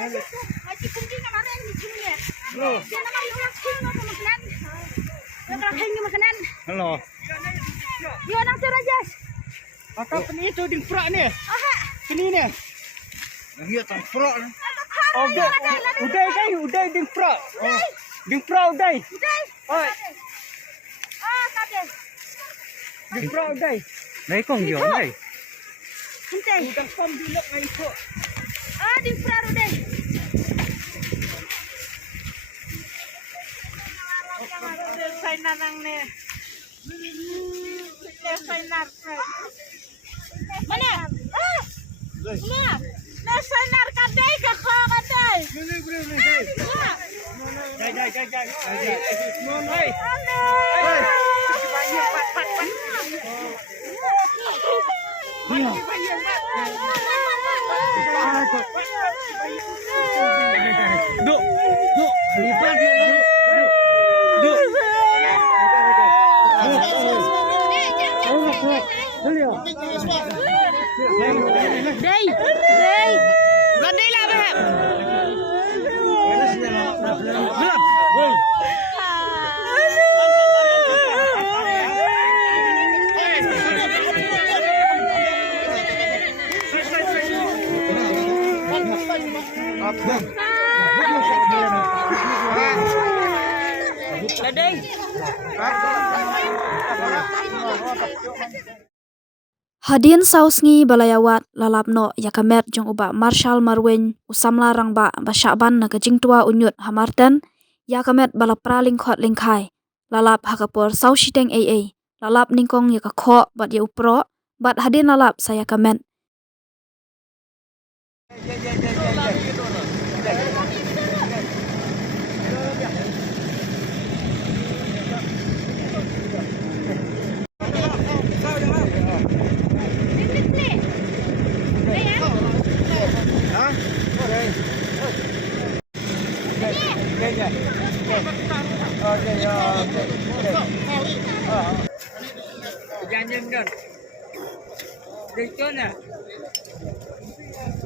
Haji kumping kemarin di sini ya. Dia nama orang king atau makanan. Orang king makanan. Halo. Dia orang terajas. Apa ini itu ding frak ni? Aha. Sini ni. Dia tak frak ni. Oh, udai ding frak. Ding frak udai. Udai. Oi. Ah, kade. Ding frak udai. Nai kong dia nai. Hentai. Udang pom dilek ngai kok. Ah, di frak udai. Saya nanang ni. Saya nak. Mana? Ah. Mana? Saya nak kadai ke kau kadai. Jai. Non oi. Duk. Lipat dia duk. Đây. Gần đây là về. Là đây. Hadin sausngi balayawat lalapno yakamet jong uba Marshal Marwen usamla rangba ba Syaban na kajingtua unyut hamarten yakamet bala praling khot lingkai lalap hakapor saushiteng AA lalap ningkong yakakho bat ya upro bat hadin lalap saya kamet Jangan kan. Dekon ah.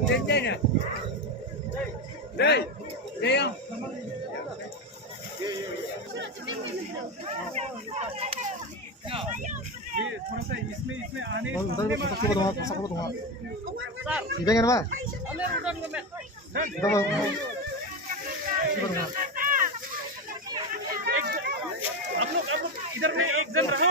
Jangan ah. Dei. Yang. ये थोड़ा सा इसमें आने 이병현아 봐. आप लोग इधर में एक जन रहो